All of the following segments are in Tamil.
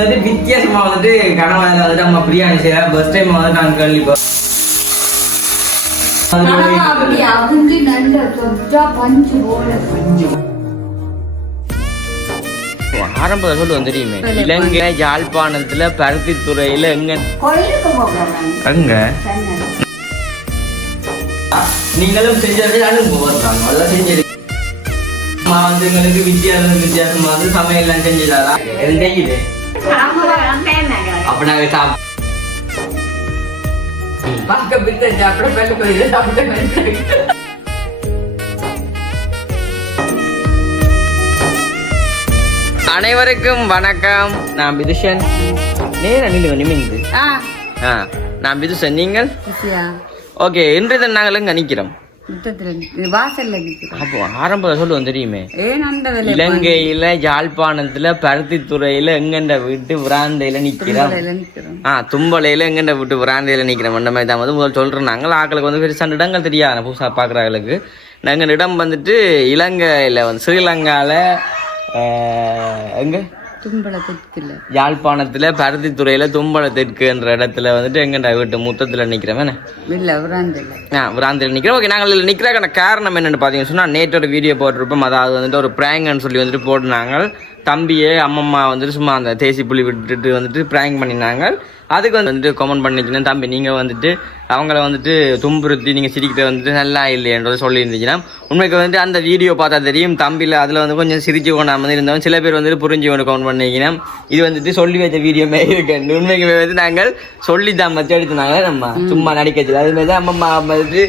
வந்துட்டு வித்தியாசமா வந்துட்டு கனவாயில வந்துட்டு நம்ம பிரியாணி செய்யற ஃபர்ஸ்ட் டைம் வந்து நான் கேள்விப்போம் நல்ல ஆரம்ப சொல்லுவோம் தெரியுமே. இலங்கை யாழ்ப்பாணத்துல பருத்தி துறையில எங்க அங்க? நீங்களும் செஞ்சது போடுறாங்க அதெல்லாம் செஞ்சது அம்மா வந்து எங்களுக்கு வித்தியாசம் வித்தியாசமா வந்து சமையல்லாம் செஞ்சுதாரா? எது தெரியுது அனைவருக்கும் வணக்கம். நான் பிதுஷன். நேர நிலுவ நிமிந்து. நான் பிதுஷன். நீங்கள்? ஓகே இன்றைய நாங்களும் இங்க வாசல்ல அப்போ ஆரம்பத்தில் சொல்லுவோம் தெரியுமே. இலங்கையில யாழ்ப்பாணத்துல பருத்தி துறையில எங்கண்ட வீட்டு விராந்தையில நிக்கிறோம்? ஆ தும்பலையில எங்கண்ட வீட்டு விராந்தையில நிக்கிறோம்? அந்த மாதிரி தான் வந்து முதல் சொல்றோம். நாங்கள் ஆக்களுக்கு வந்து பெருசான இடங்கள் தெரியாது. புதுசா பாக்குறாங்களுக்கு நாங்கள் இடம் வந்துட்டு இலங்கையில வந்து ஸ்ரீலங்கால எங்க? யாழ்ப்பாணத்துல பருத்தி துறையில தும்பல தெற்குன்ற இடத்துல வந்துட்டு எங்கண்ட வீட்டு முத்தத்துல நிக்கிறோம் இல்ல விராந்தில். நிற்கிறோம் ஓகே நாங்கள் இதில் நிற்கிறக்கான காரணம் என்னென்னு பார்த்தீங்கன்னு சொன்னால் நேற்று ஒரு வீடியோ போட்டிருப்போம். அதாவது வந்துட்டு ஒரு ப்ராங்க்னு சொல்லி வந்துட்டு போட்டுனாங்க தம்பியே அம்மம்மா வந்துட்டு சும்மா அந்த தேசி புலி விட்டுட்டு வந்துட்டு ப்ராங்க் பண்ணினாங்க. அதுக்கு வந்து வந்துட்டு கமெண்ட் பண்ணிக்கணும் தம்பி நீங்கள் வந்துட்டு அவங்கள வந்துட்டு துன்புறுத்தி நீங்கள் சிரிக்கிறது வந்துட்டு நல்லா இல்லைன்றதை சொல்லியிருந்தீங்கன்னா உண்மைக்கு வந்துட்டு அந்த வீடியோ பார்த்தா தெரியும். தம்பியில் அதில் வந்து கொஞ்சம் சிரிச்சு கொண்டாம இருந்தோம் சில பேர் வந்துட்டு புரிஞ்சு கொண்டு கமெண்ட் பண்ணிக்கணும் இது வந்துட்டு சொல்லி வச்ச வீடியோமே இருக்கு உண்மைக்கு வந்து நாங்கள் சொல்லி தான் மத்தி எடுத்துனாங்க நம்ம. சும்மா நடிக்கச்சு அது மாதிரி தான் அம்மம்மா வந்துட்டு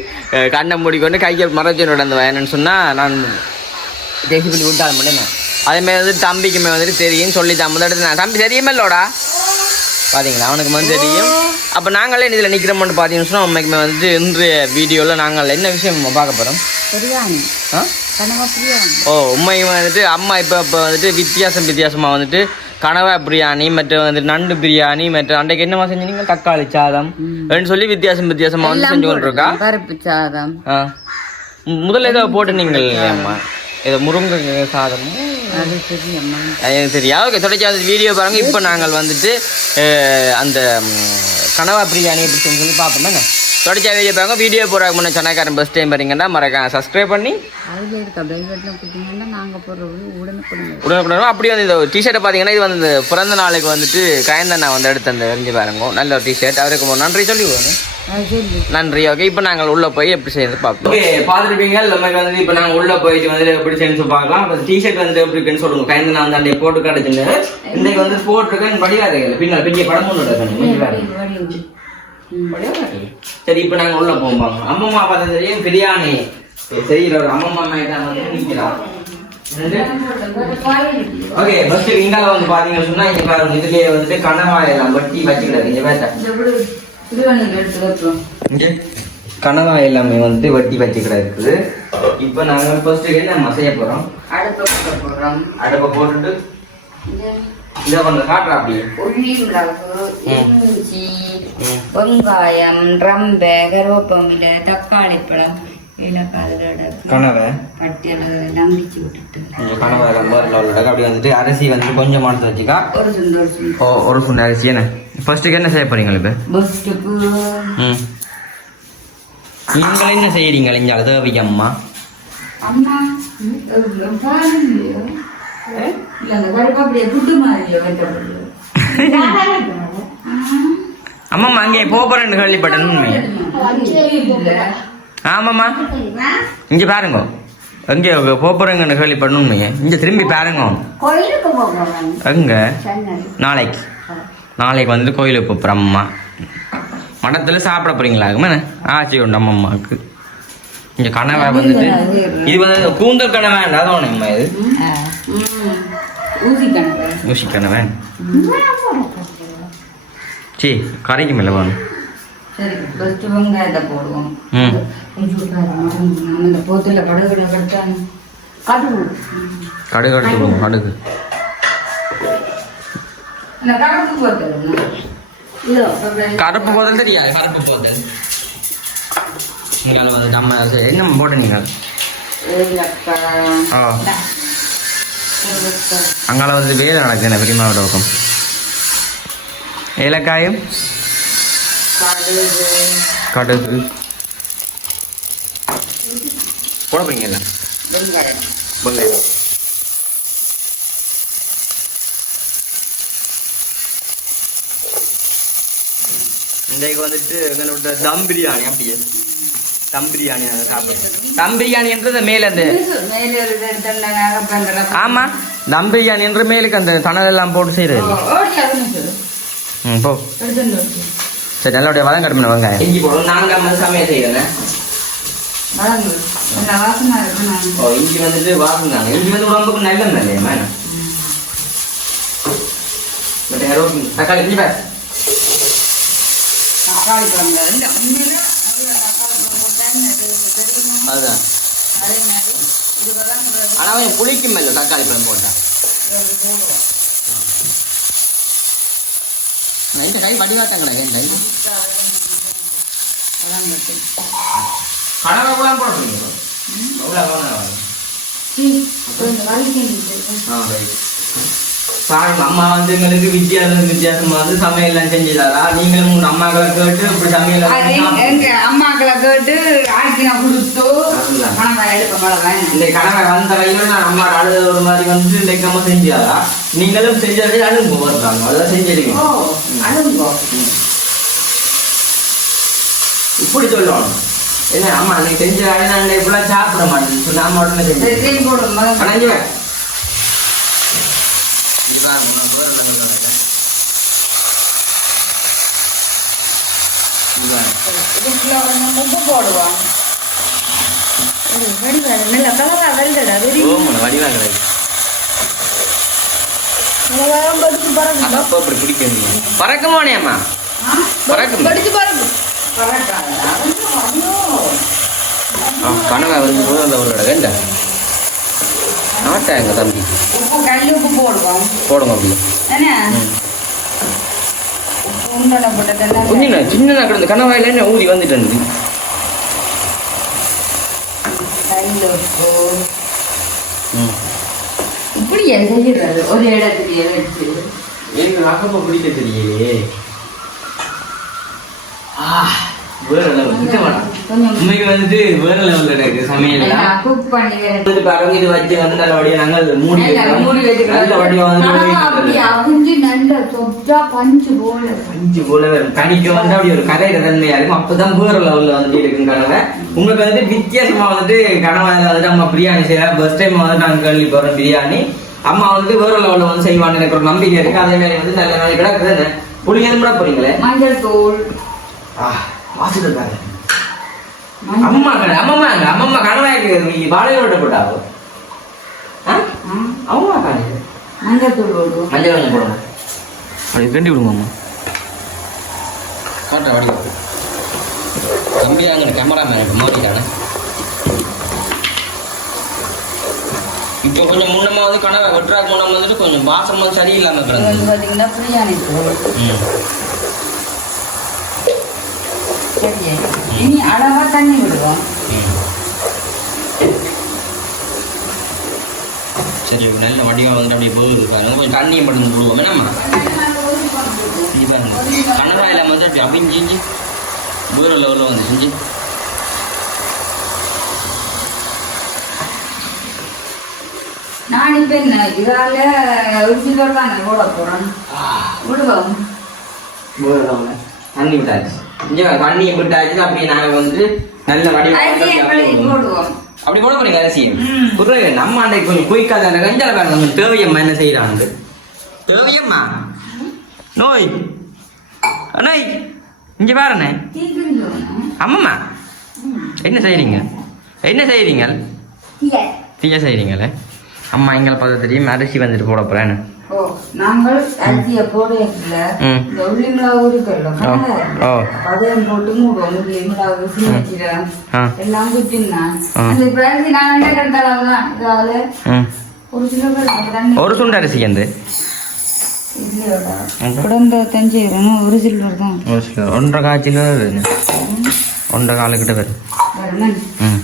கண்ணை மூடிக்கொண்டு கையை மறைச்சு நடந்து என்னன்னு சொன்னால் நான் தேசிப்பள்ளி விட்டால் முடியுமே அதே மாதிரி வந்து தம்பிக்குமே வந்துட்டு தெரியும். சொல்லி தான் முதல் எடுத்து நான் தம்பி தெரியுமே இல்லோடா பாத்தீங்களா? அவனுக்கு வந்து தெரியும். அப்போ நாங்களே இதில் நிற்கிறோம்னு பார்த்தீங்கன்னு சொன்னால் உண்மைக்குமே வந்துட்டு இன்றைய வீடியோவில் நாங்கள் என்ன விஷயம் பார்க்க போகிறோம் ஓ உண்மைக்கு வந்துட்டு அம்மா இப்போ இப்போ வந்துட்டு வித்தியாசம் வித்தியாசமாக வந்துட்டு கனவா பிரியாணி மற்ற வந்துட்டு நண்டு பிரியாணி மற்ற அன்றைக்கு என்னமா செஞ்சீங்க தக்காளி சாதம் அப்படின்னு சொல்லி வித்தியாசம் வித்தியாசமாக வந்து செஞ்சு கொண்டிருக்கா? பருப்பு சாதம். முதல்ல ஏதோ போட்டு நீங்கள் ஏதோ முருங்கை சாதமும் அது தெரியுமா. எனக்கு தெரியும். ஓகே தொடர்ச்சி அந்த வீடியோ பாருங்க. இப்போ நாங்கள் வந்துட்டு அந்த கனவா பிரியாணி எப்படி செஞ்சு சொல்லி பார்ப்போம். என்ன தொடர்ச்சியாக வீடியோ பாருங்க. வீடியோ போகிறாங்க முன்னே சொன்னக்காரன் பஸ் டைம் வரீங்கன்னா மறக்காம சப்ஸ்கிரைப் பண்ணி அதுல இருக்க பெல்வெட்ல கொடுத்தீங்கன்னா நாங்க போடுறது உடனுக்குடன் உடனுக்குடன் அப்படியே வந்து இந்த டிஷர்ட்டை பார்த்தீங்கன்னா இது வந்து இந்த பிறந்த நாளுக்கு வந்துட்டு கயந்தன் நான் வந்து எடுத்து அந்த எரிஞ்சு பாருங்க. நல்ல ஒரு டிஷர்ட் அவருக்கு நன்றி சொல்லி நன்றி. ஓகே இப்போ நாங்கள் உள்ள போய் எப்படி செய்யறது பார்ப்போம் ஓகே பார்த்துருப்பீங்க. நமக்கு வந்து இப்போ நாங்கள் உள்ள போயிட்டு வந்து எப்படி செஞ்சு பார்க்கலாம். டிஷர்ட் வந்து எப்படி இருக்குன்னு சொல்லுங்க. கைந்து நான் வந்து அந்த போட்டு காட்டுச்சுங்க இன்னைக்கு வந்து போட்டுருக்கேன் படிக்காதீங்க. பின்னால் பெரிய படம் ஒன்று சரி இப்போ நாங்கள் உள்ள போவோம் அம்மம்மா பார்த்தா தெரியும் பிரியாணி. செய்கிற ஒரு அம்மம்மா மேட்டான் வந்து நிற்கிறான் ஓகே ஃபர்ஸ்ட் இங்கால வந்து பாத்தீங்கன்னு சொன்னா இங்க பாருங்க இதுலயே வந்துட்டு கணவாய் எல்லாம் வெட்டி வச்சுக்கிறாரு இங்க இங்க கணவாய் எல்லாமே வந்து வெட்டி வச்சுக்கிற இருக்குது. இப்போ நாங்க ஃபர்ஸ்ட் என்ன செய்ய போறோம்? அடுப்பு போட போடுறோம். அடுப்பை போட்டுட்டு. இதை கொஞ்சம் காட்டுறா அப்படியே உள்ளி மிளகு ம். இஞ்சி. வெங்காயம் ரம்பை கருவேப்பமில தக்காளி பழம் கனவை. அப்படி வந்துட்டு அரிசி வந்து கொஞ்சம் எடுத்து வச்சுக்கா? ஒரு சுண்டு ஓ ஒரு அரிசி. என்ன? ஃபர்ஸ்ட்டுக்கு என்ன செய்ய போறீங்க இப்போ? நீங்கள் என்ன செய்யறீங்க இங்கே தேவைக்கு அம்மா? அம்மா அம்மாம்மா அங்கே போகிறேன்னு கேள்விப்பட்டேன் உண்மை ஆமாம்மா இங்கே பாருங்க எங்கே போகிறேங்கன்னு கேள்விப்பட்டேன் உண்மையே இங்கே திரும்பி பாருங்க எங்க நாளைக்கு நாளைக்கு வந்துட்டு கோயிலுக்கு போகிறோம் அம்மா மடத்தில் சாப்பிட போறீங்களா என்ன ஆச்சி உண்டு அம்மம்மாவுக்கு இங்கே கனவை வந்துட்டு இது வந்து கூந்தல் கனவை அதான் ஒன்றும்மா இது. ஊசி கனவை. சீ கரைக்கு மேலே சரி போத்துல கடுகு எடுத்து கடுகு. கருப்பு போதல் தெரியாது கருப்பு போதல். நீங்கள் நம்ம என்ன போட்டு நீங்கள் ஆ. அங்கால வந்து வேலை நடக்குது என்ன பெரியமாவோட பக்கம்? ஏலக்காயம் கடுகு. வெங்காயம். வெங்காயம். இன்றைக்கு வந்துட்டு எங்களோட தம் பிரியாணி அப்படியே. தம் பிரியாணி நாங்கள் சாப்பிடுறோம் தம் பிரியாணின்றது மேலே அந்த மேலே ஒரு தண்டனாக பண்ற ஆமா. தம் பிரியாணி என்ற மேலுக்கு அந்த தணலெல்லாம் போட்டு செய்யறது. ஓடி அது ம் போ. சரி நல்லபடியா வதம் கட்டுமே வெங்காயம் இஞ்சி போடும் நாங்கள் வந்து சமையல் ஓ இஞ்சி வந்துட்டு வாசம் இஞ்சி வந்து உடம்புக்கு நல்லது இல்லையா மேடம் தக்காளி தக்காளி அதுதான். கொஞ்சம் புளிக்கும் இல்லை தக்காளி பழம் போட்டா. இது போடுவோம் இந்த கை வடிவாட்டாங்கடா கை? வதங்கிட்டு கடலை கூட போட முடியும் சீ, கொஞ்சம் சாரி அம்மா வந்து எங்களுக்கு வித்தியாசம் வித்தியாசமா வந்து சமையல்லாம் செஞ்சுதாரா? நீங்களும் உங்க அம்மாக்களை கேட்டு இப்படி சமையல் எங்க அம்மாக்களை கேட்டு ஆக்கினா கொடுத்து இந்த கடமை வந்த கையில நான் அம்மா அழுத ஒரு மாதிரி வந்து இன்னைக்கு அம்மா செஞ்சாரா நீங்களும் செஞ்சதே அழுங்க வருவாங்க அதான் செஞ்சிருங்க. அழுங்கோ. இப்படி சொல்லணும். என்ன அம்மா அன்னைக்கு செஞ்ச அழுதாண்ட இப்பெல்லாம் சாப்பிட மாட்டேன். சொன்ன அம்மா உடனே செஞ்சு சரி போடும் மகன். அணைஞ்சு இதுதான் வேற level தான் இதுதான் அதான் அப்போ அப்படி பிடிக்க பறக்குமானே அம்மா பறக்கும். படிச்சு பாருங்க பறக்காதா கனவை வந்து முதல்ல அவரோட கண்ட ஆட்டா எங்க தம்பி. உப்பு கல் உப்பு போடுவோம். போடுங்க அப்படி என்ன? சின்னதாக கிடந்த கனவாயில என்ன ஊதி வந்துட்டு இருந்தது? கல் உப்பு. ம். இப்படி செய்யறது. ஒரு இடத்துலயே வச்சு எனக்கு அக்கப்ப பிடிக்க தெரியலையே. ஆ. வேற வேணாம். உண்மைக்கு வந்துட்டு வேற லெவல்ல இருக்கு குக் பண்ணி வந்து இது வச்சு வந்து நாங்கள் மூடி. மூடி அப்படி வைக்கிறது. அவிஞ்சு நல்ல தொட்டா பஞ்சு போல. பஞ்சு போல வரும். கணிக்க வந்து அப்படி ஒரு கதை தன்மையா இருக்கும் அப்பதான் வேற லெவல்ல வந்து இருக்கும் கனவை. உங்களுக்கு வந்து வித்தியாசமா வந்துட்டு கனவால வந்துட்டு அம்மா பிரியாணி செய்யறா ஃபர்ஸ்ட் டைம் வந்து நாங்க கேள்வி போறோம் பிரியாணி. அம்மா வந்து வேற லெவல்ல வந்து செய்வான்னு எனக்கு ஒரு நம்பிக்கை இருக்கு. அதே மாதிரி வந்து நல்ல நாள் கிடக்குது புளி எதுவும் போறீங்களே? மஞ்சள் தூள். வாசிட்டு இருக்காங்க அம்மா கடை அம்மம்மா கனவாய்க்கு வாழை ஓட்ட போட்டாவோ? ஆ? ஆ, அம்மா கடை மஞ்சள் தூள் போடுவோம். மஞ்சள் கொஞ்சம் போடுங்க. அப்படி கண்டி விடுங்க அம்மா. அங்கே கேமராமேன் இப்போ கொஞ்சம் முன்னமா வந்து கனவை வெட்டுறாக்கு முன்னம் வந்துட்டு கொஞ்சம் வாசம் வந்து வந்து பாத்தீங்கன்னா பிரியாணி இனி அளவா தண்ணி விடுவோம். சரி நல்ல வடிவம் வந்துட்டு அப்படியே போகுது. பாருங்க கொஞ்சம் தண்ணியும் பட்டு விடுவோம் என்னம்மா? கனவாயில் வந்து அப்படி அப்படின்னு செஞ்சு வேற லெவலில் வந்து செஞ்சு நான் இப்ப என்ன இதால ஒரு கிலோ தான் போட போறேன் விடுவோம். லெவலில் தண்ணி விட்டாச்சு. இங்கே தண்ணியை விட்டாச்சு அப்படியே நாங்கள் வந்து நல்ல வடிவம் அப்படி போட போறீங்க அரிசி ம். புரியல நம்ம அன்றைக்கு கொஞ்சம் குயிக்காத கஞ்சால பாருங்க கொஞ்சம் தேவையம்மா என்ன செய்யறாங்க தேவையம்மா? நோய். நோய். இங்க பாருண்ணே அம்மம்மா என்ன செய்றீங்க? என்ன செய்றீங்க? தீய. செய்றீங்களே? அம்மா எங்களை பார்த்து தெரியும் அரிசி வந்துட்டு போட போறேன்னு. ஓ நாங்கள் அரிசியை போடுறதுல. இந்த உள்ளி மிளகு இருக்குல்ல. அதையும் போட்டு மூடுவோம் உள்ளி மிளகு ஆ. எல்லாம் குத்தினா. அந்த இப்ப அரிசி நான் என்ன கண்டாலும் தான் இதால ஒரு கிலோ பேர் ஒரு சுண்டு அரிசி ஒரு சில்வர் தான். ஒரு சில ஒன்றரை வருது ஒன்றரை காலு கிட்ட வருது வரணும் ம்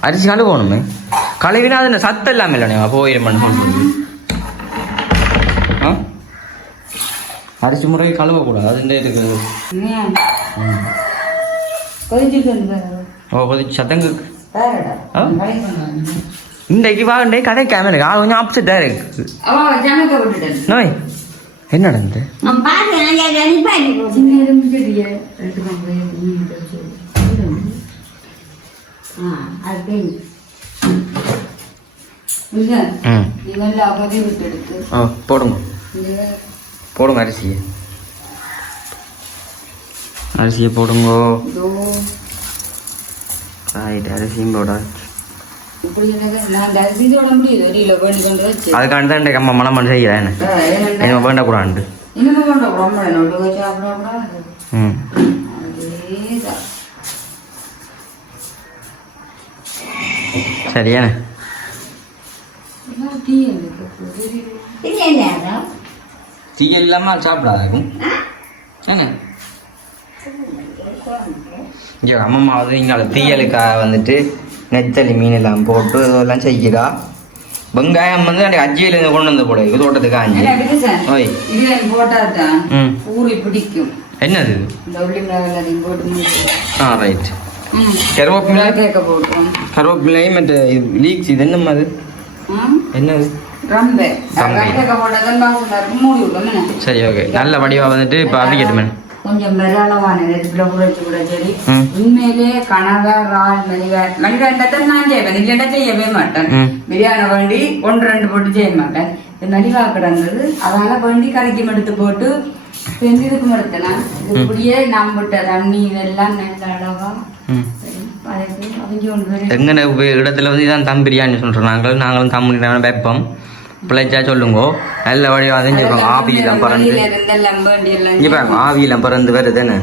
அரிசி கழுவணுமே கழுவினா அது சத்தம் இல்லாமல் இல்லைண்ணே போயிடும் ஆ அரிசி முறை கழுவக்கூடாது. அதுண்டே இருக்குது ஓ கொதிச்சு சத்தங்க கொண்டு வாங்க. இன்றைக்கு கடை கேமரா ஆள் கொஞ்சம் அப்செட்டாக இருக்கு. நோய். என்ன நடந்து சின்ன எலும்பு செடியை எடுத்துக்கோங்க மீன் வச்சு. ஆ, அது பெண். இல்ல, ம் நீ நல்லா கொதி விட்டு எடுத்து ஓ போடுங்க போடுங்க அரிசியை. அரிசியை போடுங்கோ. ரைட் அரிசியும் போட இப்படி எனக்கு நான் அந்த அரிசி போட முடியுது. வெளியில வேண்டி கொண்டு வச்சு அதுக்காண்டி தான் இன்றைக்கு அம்மா மனம் செய்கிறேன் என்ன சாப்பிடக்கூடாது ம். அதேதான். தீயல் இல்லாமல் சாப்பிடாது. ஏங்க? இங்கே அம்மம்மா வந்து இங்கே தீயலுக்காக வந்துட்டு நெத்தலி மீன் எல்லாம் போட்டு இதெல்லாம் செய்கிறா வெங்காயம் வந்து எனக்கு அஜியிலேருந்து கொண்டு வந்து போடு தோட்டத்துக்கு ஆஞ்சி? ஓய். போட்டாதான் ம். ஊறி பிடிக்கும். என்னது. ஆ ரைட் ம். கருவேப்பிலை? கருவேப்பிலை மற்ற லீக்ஸ் இது என்ன அது? ம். என்னது? சரி ஓகே. நல்ல வடிவா வந்துட்டு இப்போ அவிக்கட்டுமே கொஞ்சம் விரளவான நெருப்புல குறைச்சு கூட சரி. ம். உண்மையிலே கனவா ரால் மணிவா மணிவாண்டத்தான் நான் செய்வேன். இல்லைன்னா செய்யவே மாட்டேன். பிரியாணி வேண்டி ஒன்று ரெண்டு போட்டு செய்ய மாட்டேன். இந்த மணிவா கிடந்தது அதனால வேண்டி கரைக்கும் எடுத்து போட்டு செஞ்சதுக்கும் எடுத்தேனா இது இப்படியே நம்பிட்ட தண்ணி இதெல்லாம் நல்ல அளவா எங்கன இடத்துல வந்து இதான் தம் பிரியாணி சொல்கிறோம் நாங்கள் நாங்களும் தம் வைப்போம் பிள்ளைச்சா சொல்லுங்கோ. நல்ல தான் சொல்லுவாங்க ஆவியெல்லாம் பறந்து. இங்கே பாருங்க. ஆவியெல்லாம் பறந்து வருது என்ன?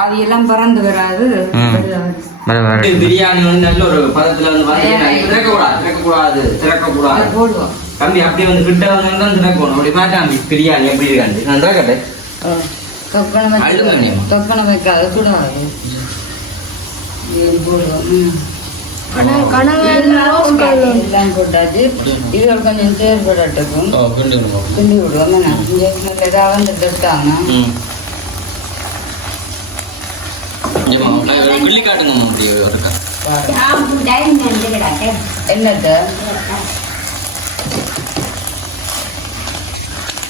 ஆவியெல்லாம் பறந்து வராது. பிரியாணி வந்து நல்ல ஒரு பதத்தில் வந்து திறக்கக்கூடாது திறக்கக்கூடாது திறக்கக்கூடாது. போடுவோம். தம்பி அப்படியே வந்து கிட்ட வந்து தான் திறக்கணும். அப்படி பார்த்தா பிரியாணி எப்படி இருக்காண்டு நான் திறக்கட்டேன் தொக்கணம் வைக்காத கூடாது போடுவோம். ம். எல்லாம் போட்டாச்சு இது ஒரு கொஞ்சம் ஓ கிண்டு விடுவோம். நல்ல இதாக வந்து நான் கிள்ளி காட்டுங்கம்மா அப்படியே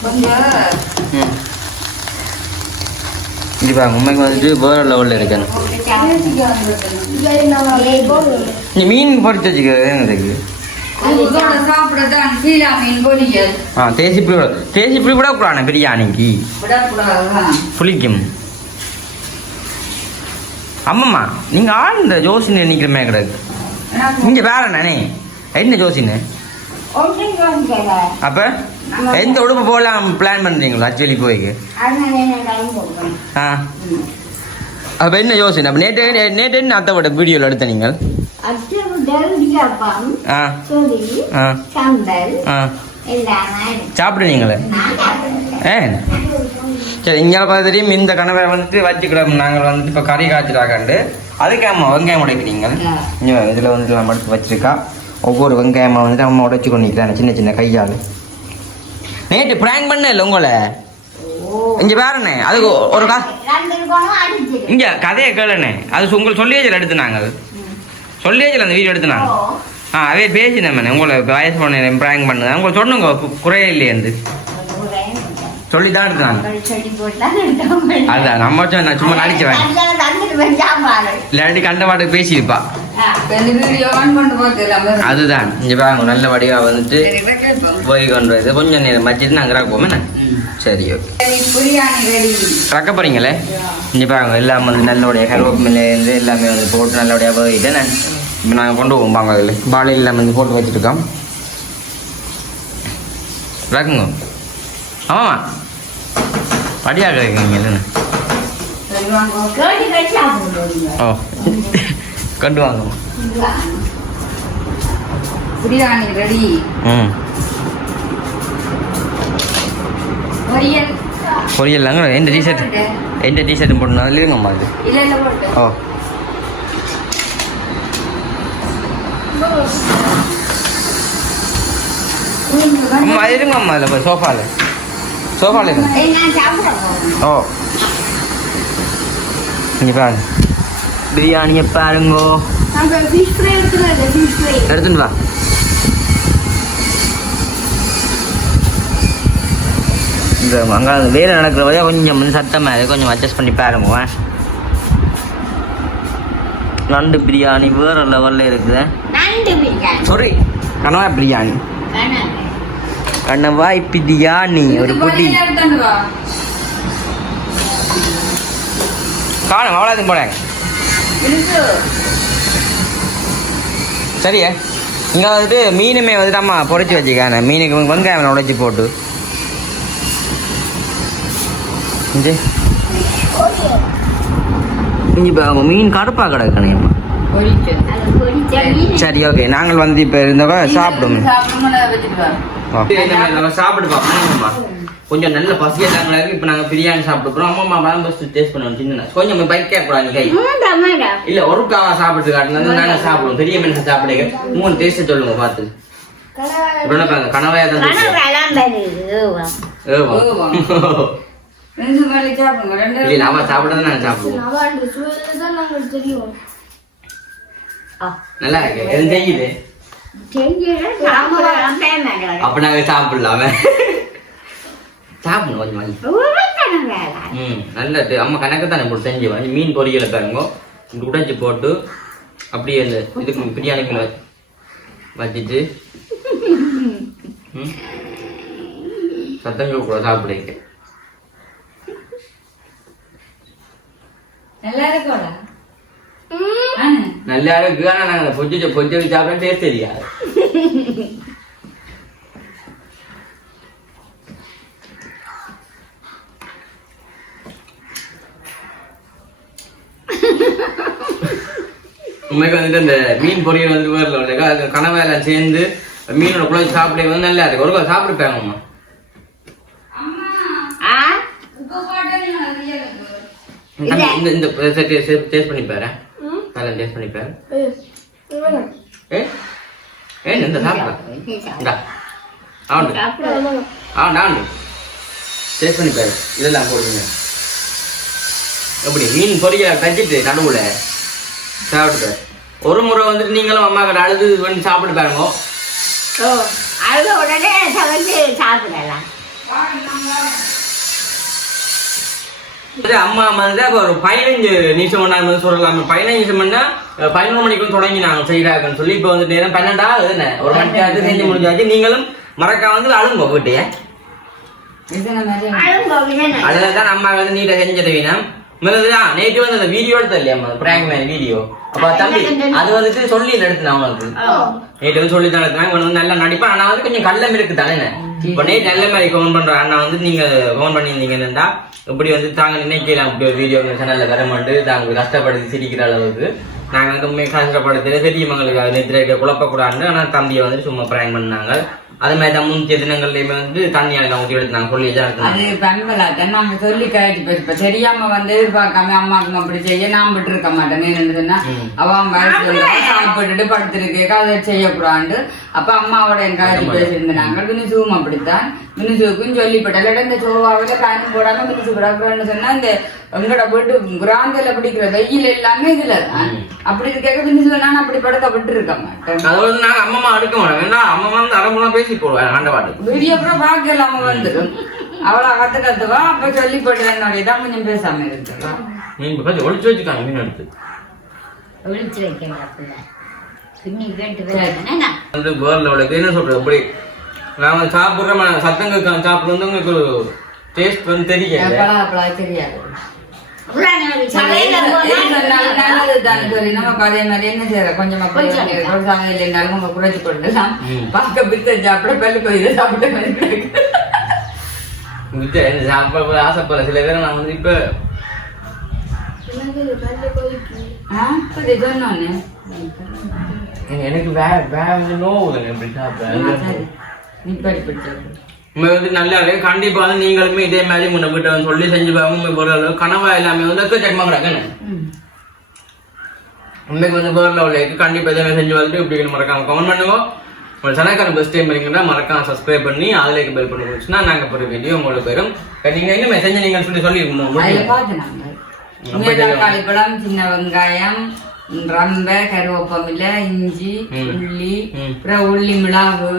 கொஞ்சம் ம் இது பாருங்க உண்மைக்கு வந்துட்டு வேற லெவலில் இருக்கணும் நீ மீன் பொறிச்சு வச்சுக்கிறதுக்கு இதோட ஆ தேசி புளி தேசி புளி விட கூடாது பிரியாணிக்கு விடக்கூடாதுதான் புளிக்கும். அம்மம்மா நீங்க ஆழ்ந்த ஜோசினை நிற்கிறமே கிடக்கு இங்கே வேற நானே என்ன ஜோசின்னு? அப்ப எந்த உடுப்பு போகலாம் பிளான் பண்றீங்களா ஆக்சுவலி போய்க்கு ஆ. அப்ப என்ன யோசனை? அப்ப நேற்று நேற்று என்ன அத்தையோட வீடியோல எடுத்த நீங்கள்? சாப்பிடுவீங்களே ஏ சரி இங்கே பார்த்துட்டு இந்த கனவை வந்துட்டு வச்சுக்கிறோம் நாங்கள் வந்துட்டு இப்போ கறி காய்ச்சிடாக்காண்டு அதுக்கு அம்மா வெங்காயம் உடைக்கிறீங்க இங்கே இதில் வந்துட்டு நம்ம எடுத்து வச்சிருக்கா. ஒவ்வொரு வெங்காயமாக வந்துட்டு அம்மா உடைச்சு கொண்டிருக்கிறேன் சின்ன சின்ன கையால். நேற்று ப்ராங்க் பண்ண இல்லை உங்களை. இங்கே பாருண்ணே அதுக்கு ஒரு கா இங்கே கதையை கேளுண்ணே. அது உங்களுக்கு சொல்லியாச்சில் எடுத்து நாங்கள் சொல்லியாச்சில் அந்த வீடியோ எடுத்து நாங்கள் ஆ அதே பேசினேன் உங்களை வயசு பண்ண ப்ராங்க் பண்ணுங்க உங்களுக்கு சொன்னுங்க கு- குறையே இல்லையேந்து சொல்லி தான் எடுத்தாங்க அதான் நம்ம சொன்ன சும்மா நடிச்சுவேன் இல்லாட்டி கண்ட பாட்டுக்கு பேசியிருப்பா. அதுதான். இங்க பாருங்க நல்ல வடிவா வந்துட்டு போய் கொண்டு வருது கொஞ்சம் நேரம். வச்சுட்டு நாங்கள் இறக்குவோம் என்ன? சரி ஓகே. பிரியாணி ரெடி இறக்க போறீங்களே? இங்க பாருங்க எல்லாம் வந்து நல்லபடியா கருவேப்பிலேருந்து எல்லாமே வந்து போட்டு நல்லபடியா போயிட்டு நான் இப்போ நாங்கள் கொண்டு போவோம் பாங்க அதில். பாலையில் எல்லாம் வந்து போட்டு வச்சுட்டு இருக்கோம் இறக்குங்க ஆமாம்மா படியாக கிடைக்குங்க இல்லைன்னு. ஓ. கொண்டு வாங்க. பிரியாணி ரெடி ம். பொரியல் பொரியல் எந்த டிஷர்ட் எந்த டிஷர்ட் போடணும்? அதில் இருங்கம்மா அது ஓ. அம்மா அது இருங்கம்மா இல்லை சோஃபாவில் சோஃபால. ஓ இங்க பாருங்க பிரியாணியை பாருங்கோ. எடுத்துட்டு வா இந்த அங்கே வேலை நடக்கிற வரையா கொஞ்சம் வந்து சத்தமாக இருக்குது கொஞ்சம் அட்ஜஸ்ட் பண்ணி பாருங்க. நண்டு பிரியாணி வேறு லெவலில் இருக்குது. சாரி கனவா பிரியாணி வேணாம். கனவாய் பிரியாணி ஒரு புடி காணும் அவ்வளோதும் போடாங்க. சரியா இங்கே வந்துட்டு மீனுமே வந்துட்டு அம்மா பொரிச்சு வச்சுக்கான மீனுக்கு வெங்காயம் உடைச்சி போட்டு இஞ்சி இஞ்சி இப்போ மீன் கருப்பாக கிடக்கணும். சரி ஓகே நாங்கள் வந்து இப்போ இருந்தவங்க சாப்பிடுவோம் சாப்பிட்டு பார்ப்போம்மா கொஞ்சம் நல்ல பசியாக தாங்களா இருக்கு? இப்போ நாங்கள் பிரியாணி சாப்பிட்டு போகிறோம் அம்மா அம்மா ஃபஸ்ட்டு டேஸ்ட் பண்ணுவோம் சின்ன கொஞ்சம் பைக் கேட்கக்கூடாது கை. இல்ல ஒரு காவா சாப்பிட்டு காட்டினது நாங்க சாப்பிடுவோம். பெரிய மனுஷன் சாப்பிடுங்க மூணு டேஸ்ட் சொல்லுங்க பார்த்து. கனவாயா தான் அவ சாப்பிட்டதை நாங்க சாப்பிடுவோம். நல்லா இருக்கு. எது செய்யுது. அப்ப நாங்க சாப்பிடலாம சாப்பிடணும் கொஞ்சம். ம் நல்ல அம்மா கணக்கு தானே செஞ்சு வாங்கி மீன் பொரியலை பாருங்க உடைச்சு போட்டு அப்படியே இந்த இதுக்கு பிரியாணிக்குள்ள வச்சு- வச்சுட்டு ம். சத்தங்கள் கூட சாப்பிடுங்க நல்லா இருக்கும்ல? நல்லா இருக்கு ஆனா நாங்க பொஜ்ஜு பொஜ்ஜு சாப்பிட டேஸ்ட் தெரியாது உண்மைக்கு வந்துட்டு இந்த மீன் பொரியல் வந்து இல்லைக்கா அது கனவேல சேர்ந்து மீனோட குழந்தை சாப்பிட வந்து நல்லா இருக்கு ஒரு ஆ? இந்த இந்த இந்த டேஸ்ட் பண்ணி பாரு அதெல்லாம் டேஸ்ட் பண்ணி பாரு ஏ ஏ இந்த இந்தா ஆண்டு சாப்பிடு. ஆ நான் டேஸ்ட் பண்ணி பாரு. இதெல்லாம் போடுங்க. எப்படி மீன் பொரியல தச்சிட்டு நடுவுல? சாப்பிட்டு ஒரு முறை வந்துட்டு நீங்களும் அம்மா கடை அழுது இது பண்ணி சாப்பிட்டு பாருங்க. ஓ, அழுத உடனே சமைச்சு சாப்பிடலாம். அம்மா வந்து ஒரு பதினஞ்சு நிமிஷம் ஒன்றா சொல்லலாம். பதினஞ்சு நிமிஷம் பண்ணா அஹ், பதினொரு மணிக்கு தொடங்கி நாங்கள் செய்யறாங்கன்னு சொல்லி இப்போ வந்து நேரம் பன்னெண்டா என்ன ஒரு மணி ஆகுது செஞ்சு முடிஞ்சாச்சு. நீங்களும் மறக்காம வந்து அழுங்க போட்டியே அழுங்க விடணும். அதுல தான் அம்மா வந்து நீட்டா செஞ்சிட நேற்று வந்து அந்த வீடியோ எடுத்த இல்லையா பிராங்க் மேன் வீடியோ அப்ப தம்பி அது வந்துட்டு சொல்லி எடுத்து ஓ, நேற்று வந்து சொல்லி தான் எடுத்தாங்க வந்து நல்லா நடிப்பான். ஆனா வந்து கொஞ்சம் கள்ளம் இருக்கு தானே இப்ப நேற்று நல்ல மாதிரி கவுன் பண்ற. அண்ணா வந்து நீங்க கவுன் பண்ணியிருந்தீங்கன்னா இப்படி வந்து தாங்க நினைக்கலாம் இப்படி ஒரு வீடியோ சேனல்ல வர மாட்டு தாங்க கஷ்டப்படுத்தி சிரிக்கிற அளவுக்கு. நாங்க வந்து உண்மையை கஷ்டப்படுத்தல தெரியும் எங்களுக்கு நேற்று குழப்பக்கூடாதுன்னு ஆனா தம்பியை வந்து சும்மா பிராங்க் பண்ணாங்க அது மாதிரி தான் முந்தைய தினங்கள்லயுமே வந்து தண்ணியால ஊற்றி எடுத்தாங்க சொல்லி தான் அது பண்பலாத்தான் நாங்க சொல்லி கழிச்சு போயிருப்ப தெரியாம வந்து எதிர்பார்க்காம அம்மாக்கு அப்படி செய்ய நான் விட்டு இருக்க மாட்டேன் என்னதுன்னா சொன்னா அவன் வயசு சாப்பிட்டுட்டு படுத்திருக்கு அதை செய்யக்கூடாது அப்ப அம்மாவோட என் கழிச்சு பேசியிருந்தாங்க மினிசுவும் அப்படித்தான் மினிசுவுக்கும் சொல்லிப்பட்டல இந்த சோவாவில பேன் போடாம மினிசு கிடக்குறேன்னு சொன்னா இந்த எங்கட வீட்டு குராந்தில பிடிக்கிற வெயில் எல்லாமே இதுல தான் அப்படி இருக்க மினிசு நான் அப்படி படுக்க விட்டு இருக்க மாட்டேன் அது வந்து நாங்க அம்மா எடுக்க மாட்டோம் ஏன்னா அம்மா வந்து அரை பேசி போடுவாங்க ஆண்ட பாட்டு வீடியோ அப்புறம் பார்க்கலாம் வந்துடும் அவளை கத்து கத்துவா அப்ப சொல்லி போடுறேன் தான் கொஞ்சம் பேசாம இருக்குவா மீன் பக்கத்து ஒளிச்சு வச்சுக்காங்க மீன் எடுத்து ஒளிச்சு வைக்கணும் அப்படில. பின்னி கேட்டு வேணும் வந்து வேர்ல உள்ள என்ன சொல்றது? அப்படி நாம சாப்பிடுற கேட்க சாப்பிட வந்து உங்களுக்கு டேஸ்ட் வந்து தெரியாது. செய்யற கொஞ்சம் குறைச்சு கொண்டுலாம். பார்க்க பித்த சாப்பிட பல்லு விட்டு இந்த சாப்பிட ஆசைப்பட சில பேர் நான் வந்து இப்ப ஆ, இது சொன்னோன்னு. எனக்கு உண்மை வந்து நல்லா இருக்கு கண்டிப்பா வந்து நீங்களுமே இதே மாதிரி முன்ன வீட்டை வந்து சொல்லி செஞ்சு பாருங்க. உண்மை பொருள் கனவா எல்லாமே வந்து எக்கச்சக்கமா கிடக்குன்னு உண்மைக்கு வந்து வேர்ல உள்ள கண்டிப்பா இதே செஞ்சு பார்த்துட்டு இப்படி மறக்காம கமெண்ட் பண்ணுங்க. உங்களை சனக்கான பெஸ்ட் டைம் பண்ணீங்கன்னா மறக்காம சப்ஸ்கிரைப் பண்ணி அதுலேக்கு பெல் பண்ணி முடிச்சுன்னா நாங்கள் போகிற வீடியோ உங்களுக்கு வரும். நீங்கள் என்ன மெசேஜ் நீங்கள் சொல்லி சொல்லி சின்ன வெங்காயம் ரம்ப கருவேப்பமில்லை இஞ்சி. உள்ளி. அப்புறம் உள்ளி மிளகு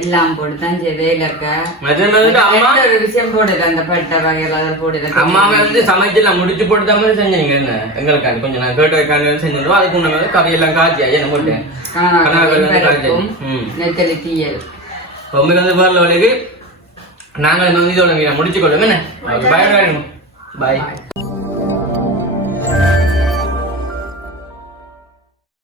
எல்லாம் போட்டு தான் செய்து ஏலக்காய் மற்ற வந்துட்டு அம்மா எந்த ஒரு விஷயம் போடுது அந்த பட்டை வகைகள் அதை போடுது அம்மாவை வந்து சமைச்செல்லாம் முடிச்சு போட்டு தான் மாதிரி செஞ்சீங்க என்ன எங்களுக்காண்டி கொஞ்சம் நான் கேட்டு வைக்காண்டு செஞ்சிருவோம் அதுக்கு வந்து கறியெல்லாம் காய்ச்சி ஐயா நம்ம நெத்தலி தீயல் உங்களுக்கு வந்து வரல வழிக்கு நாங்கள் வந்து இதோட முடிச்சு கொள்ளுங்க என்ன பாய் பாய்